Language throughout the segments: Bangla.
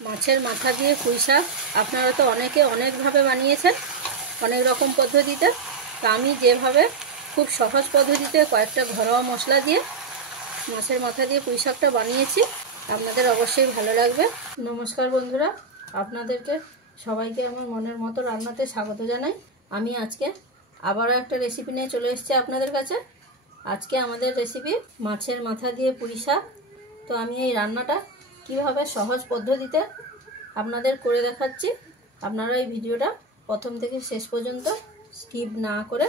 মাছের মাথা দিয়ে পুঁই শাক আপনারা তো অনেকে অনেকভাবে বানিয়েছেন, অনেক রকম পদ্ধতিতে। তো আমি যেভাবে খুব সহজ পদ্ধতিতে কয়েকটা ঘরোয়া মশলা দিয়ে মাছের মাথা দিয়ে পুঁই শাকটা বানিয়েছি, আপনাদের অবশ্যই ভালো লাগবে। নমস্কার বন্ধুরা, আপনাদেরকে সবাইকে আমার মনের মতো রান্নাতে স্বাগত জানাই। আমি আজকে আবারও একটা রেসিপি নিয়ে চলে এসেছি আপনাদের কাছে। আজকে আমাদের রেসিপি মাছের মাথা দিয়ে পুঁই শাক। তো আমি এই রান্নাটা কিভাবে সহজ পদ্ধতিতে আপনাদের করে দেখাচ্ছি। আপনারা এই ভিডিওটা প্রথম থেকে শেষ পর্যন্ত স্কিপ না করে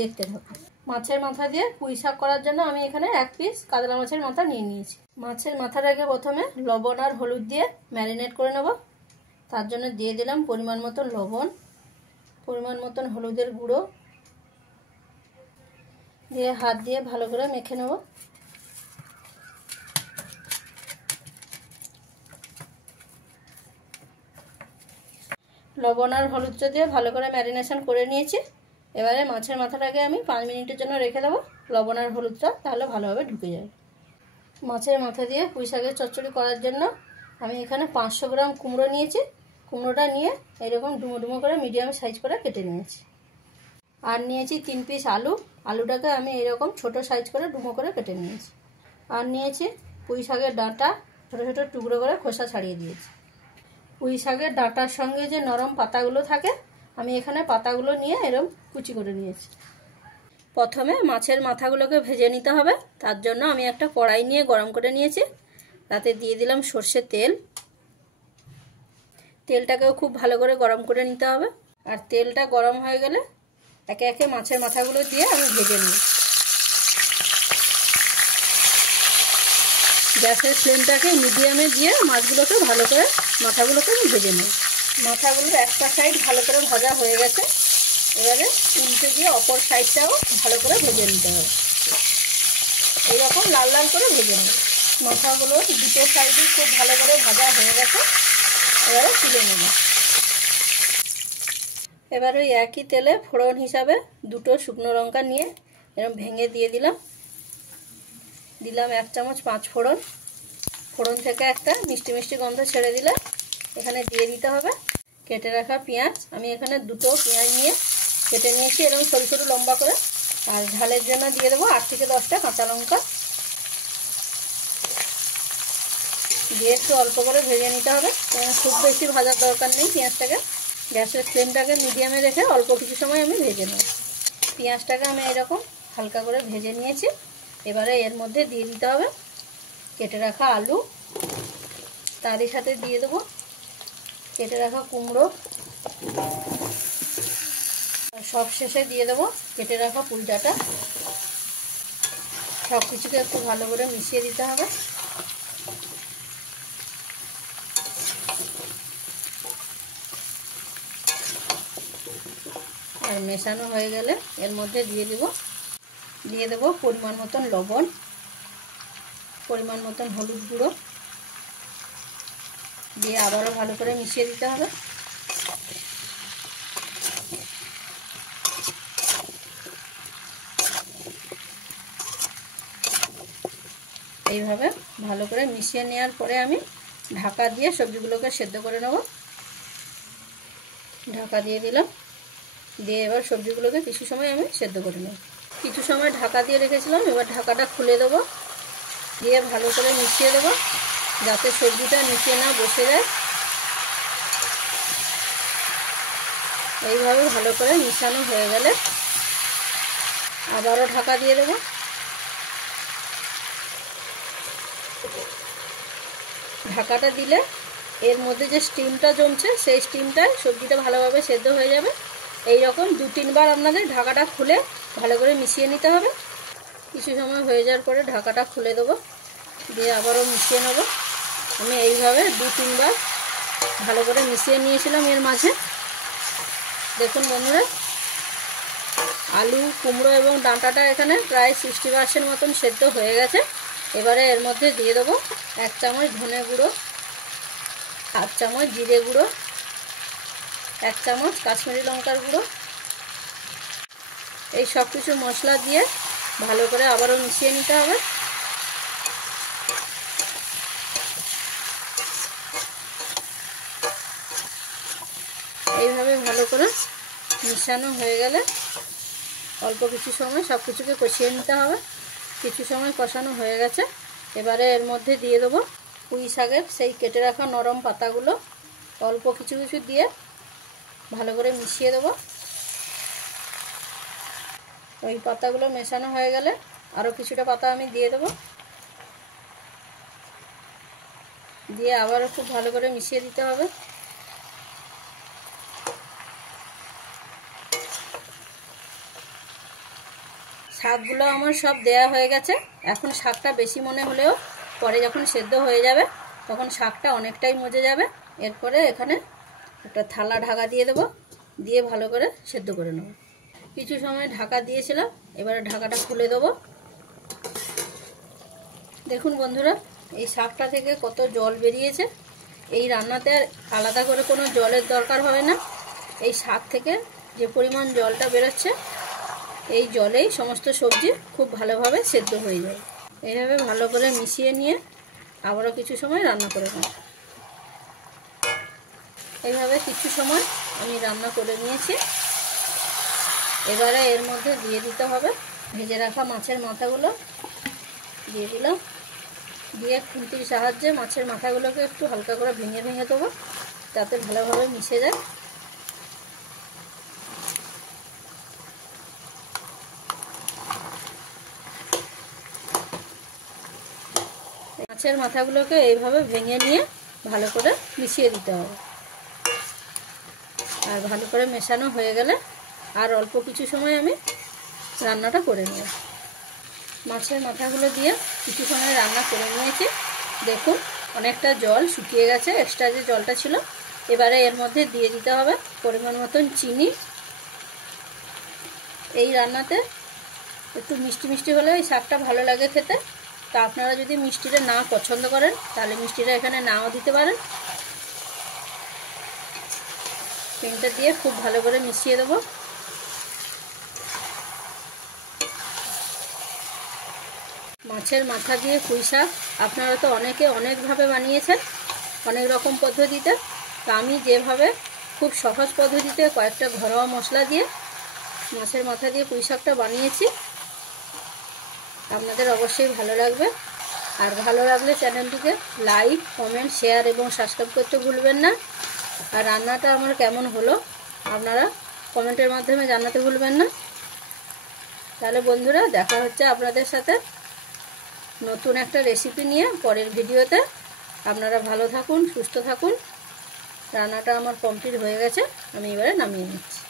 দেখতে থাকুন। মাছের মাথা দিয়ে পুঁই শাক করার জন্য আমি এখানে 1 পিস কাতলা মাছের মাথা নিয়ে নিয়েছি। মাছের মাথাটাকে প্রথমে লবণ আর হলুদ দিয়ে ম্যারিনেট করে নেব। তার জন্য দিয়ে দিলাম পরিমাণ মতো লবণ, পরিমাণ মতন হলুদের গুঁড়ো দিয়ে হাত দিয়ে ভালো করে মেখে নেব। লবণ আর হলুদটা দিয়ে ভালো করে ম্যারিনেশন করে নিয়েছি। এবারে মাছের মাথাটাকে আমি 5 মিনিটের জন্য রেখে দেবো, লবণ আর হলুদটা তাহলে ভালোভাবে ঢুকে যাবে। মাছের মাথা দিয়ে পুঁই শাকের চচ্চড়ি করার জন্য আমি এখানে 500 গ্রাম কুমড়ো নিয়েছি। কুমড়োটা নিয়ে এরকম ডুমো ডুমো করে মিডিয়াম সাইজ করে কেটে নিয়েছি। আর নিয়েছি 3 পিস আলু। আলুটাকে আমি এরকম ছোট সাইজ করে ডুমো করে কেটে নিয়েছি। আর নিয়েছি পুঁই শাকের ডাঁটা, ছোটো ছোটো টুকরো করে খোসা ছাড়িয়ে দিয়েছি। পুঁই শাকের ডাঁটার সঙ্গে যে নরম পাতাগুলো থাকে, আমি এখানে পাতাগুলো নিয়ে এরকম কুচি করে নিয়েছি। প্রথমে মাছের মাথাগুলোকে ভেজে নিতে হবে। তার জন্য আমি একটা কড়াই নিয়ে গরম করে নিয়েছি। তাতে দিয়ে দিলাম সর্ষের তেল। তেলটাকেও খুব ভালো করে গরম করে নিতে হবে। আর তেলটা গরম হয়ে গেলে একে একে মাছের মাথাগুলো দিয়ে আমি ভেজে নিই। গ্যাসের ফ্লেমটাকে মিডিয়ামে দিয়ে মাছগুলোকে ভালো করে মাথাগুলোকে আমি ভেজে নিই। মাথাগুলোর একটা সাইড ভালো করে ভাজা হয়ে গেছে। এবারে উল্টে দিয়ে অপর সাইডটাও ভালো করে ভেজে নিতে হবে। এইরকম লাল লাল করে ভেজে নিই। মাথাগুলো দুটো সাইডই খুব ভালো করে ভাজা হয়ে গেছে। এবারে তুলে নেব। এবার ওই একই তেলে ফোড়ন হিসাবে 2টো শুকনো লঙ্কা নিয়ে এরকম ভেঙে দিয়ে দিলাম। 1 চামচ 5 ফোড়ন। ফোড়ন থেকে একটা মিষ্টি মিষ্টি গন্ধ ছেড়ে দিলে এখানে দিয়ে দিতে হবে কেটে রাখা পেঁয়াজ। আমি এখানে 2টো পেঁয়াজ নিয়ে কেটে নিয়েছি এরকম সরু সরু লম্বা করে। আর ঝালের জন্য দিয়ে দেবো 8 থেকে 10টা কাঁচা লঙ্কা দিয়ে একটু অল্প করে ভেজে নিতে হবে। খুব বেশি ভাজার দরকার নেই পেঁয়াজটাকে। গ্যাসের ফ্লেমটাকে মিডিয়ামে রেখে অল্প কিছু সময় আমি ভেজে নেব। পেঁয়াজটাকে আমি এরকম হালকা করে ভেজে নিয়েছি। এবারে এর মধ্যে দিয়ে দিতে হবে কেটে রাখা আলু। তারই সাথে দিয়ে দেবো কেটে রাখা কুমড়ো। আর সব শেষে দিয়ে দেবো কেটে রাখা পুঁই ডাঁটা। সব কিছুকে একটু ভালো করে মিশিয়ে দিতে হবে। আর মেশানো হয়ে গেলে এর মধ্যে দিয়ে দেবো পরিমাণ মতন লবণ, পরিমাণ মতন হলুদ গুঁড়ো দিয়ে আবারও ভালো করে মিশিয়ে দিতে হবে। এইভাবে ভালো করে মিশিয়ে নেওয়ার পরে আমি ঢাকা দিয়ে সবজিগুলোকে সেদ্ধ করে নেব। ঢাকা দিয়ে দিলাম। দিয়ে এবার সবজিগুলোকে কিছু সময় আমি সেদ্ধ করে নেব। কিছু সময় ঢাকা দিয়ে রেখেছিলাম। এবার ঢাকাটা খুলে দেবো। দিয়ে ভালো করে মিশিয়ে দেবো যাতে সবজিটা নিচে না বসে যায়। এইভাবে ভালো করে মিশানো হয়ে গেলে আবারও ঢাকা দিয়ে দেবো। ঢাকাটা দিলে এর মধ্যে যে স্টিমটা জমছে সেই স্টিমটায় সবজিটা ভালোভাবে সেদ্ধ হয়ে যাবে। এই রকম 2-3 বার আপনাদের ঢাকাটা খুলে ভালো করে মিশিয়ে নিতে হবে। কিছু সময় হয়ে যাওয়ার পরে ঢাকাটা খুলে দেবো। দিয়ে আবারও মিশিয়ে নেব। আমি এইভাবে 2-3 বার ভালো করে মিশিয়ে নিয়েছিলাম। এর মাঝে দেখুন বন্ধুরা, আলু, কুমড়ো এবং ডাঁটাটা এখানে প্রায় 60% মতন সেদ্ধ হয়ে গেছে। এবারে এর মধ্যে দিয়ে দেবো 1 চামচ ধনে গুঁড়ো, 1/2 চামচ জিরে গুঁড়ো, 1 চামচ কাশ্মীরি লঙ্কার গুঁড়ো। এই সব কিছু মশলা দিয়ে ভালো করে আবারও মিশিয়ে নিতে হবে। ভালো করে মিশানো হয়ে গেলে অল্প কিছু সময় সব কিছুকে কষিয়ে নিতে হবে। কিছু সময় কষানো হয়ে গেছে, এবারে এর মধ্যে দিয়ে দেবো পুঁই শাকের সেই কেটে রাখা নরম পাতাগুলো। অল্প কিছু কিছু দিয়ে ভালো করে মিশিয়ে দেবো। ওই পাতাগুলো মেশানো হয়ে গেলে আরও কিছুটা পাতা আমি দিয়ে দেবো, দিয়ে আবারও খুব ভালো করে মিশিয়ে দিতে হবে। শাকগুলো আমার সব দেয়া হয়ে গেছে। এখন শাকটা বেশি মনে হলেও পরে যখন সেদ্ধ হয়ে যাবে তখন শাকটা অনেকটাই মজে যাবে। এরপরে এখানে একটা থালা ঢাকা দিয়ে দেবো, দিয়ে ভালো করে সেদ্ধ করে নেব। কিছু সময় ঢাকা দিয়েছিলাম, এবারে ঢাকাটা খুলে দেবো। দেখুন বন্ধুরা, এই শাকটা থেকে কত জল বেরিয়েছে। এই রান্নাতে আর আলাদা করে কোনো জলের দরকার হবে না। এই শাক থেকে যে পরিমাণ জলটা বেরোচ্ছে, এই জলেই সমস্ত সবজি খুব ভালোভাবে সেদ্ধ হয়ে যায়। এইভাবে ভালো করে মিশিয়ে নিয়ে আবারও কিছু সময় রান্না করে নেব। এইভাবে কিছু সময় আমি রান্না করে নিয়েছি। এবারে এর মধ্যে দিয়ে দিতে হবে ভেজে রাখা মাছের মাথাগুলো। দিয়ে দিলাম, দিয়ে খুন্তির সাহায্যে মাছের মাথাগুলোকে একটু হালকা করে ভেঙে ভেঙে দেবো, যাতে ভালোভাবে মিশে যায়। মাছের মাথাগুলোকে এইভাবে ভেঙে নিয়ে ভালো করে মিশিয়ে দিতে হবে। আর ভালো করে মেশানো হয়ে গেলে আর অল্প কিছু সময় আমি রান্নাটা করে নেব। মাছের মাথাগুলো দিয়ে কিছু সময় রান্না করে নিয়েছি। দেখুন অনেকটা জল শুকিয়ে গেছে, এক্সট্রা যে জলটা ছিল। এবারে এর মধ্যে দিয়ে দিতে হবে পরিমাণ মতন চিনি। এই রান্নাতে একটু মিষ্টি মিষ্টি হলে এই শাকটা ভালো লাগে খেতে। তা আপনারা যদি মিষ্টিটা না পছন্দ করেন তাহলে মিষ্টিটা এখানে নাও দিতে পারেন। চিনিটা দিয়ে খুব ভালো করে মিশিয়ে দেবো। মাছের মাথা দিয়ে পুঁই শাক আপনারা তো অনেকে অনেকভাবে বানিয়েছেন, অনেক রকম পদ্ধতিতে। তা আমি যেভাবে খুব সহজ পদ্ধতিতে কয়েকটা ঘরোয়া মশলা দিয়ে মাছের মাথা দিয়ে পুঁই শাকটা বানিয়েছি, আপনাদের অবশ্যই ভালো লাগবে। আর ভালো লাগলে চ্যানেলটিকে লাইক, কমেন্ট, শেয়ার এবং সাবস্ক্রাইব করতে ভুলবেন না। আর রান্নাটা আমার কেমন হলো আপনারা কমেন্টের মাধ্যমে জানাতে ভুলবেন না। তাহলে বন্ধুরা, দেখা হচ্ছে আপনাদের সাথে নতুন একটা রেসিপি নিয়ে পরের ভিডিওতে। আপনারা ভালো থাকুন, সুস্থ থাকুন। রান্নাটা আমার কমপ্লিট হয়ে গেছে, আমি এবারে নামিয়ে নিচ্ছি।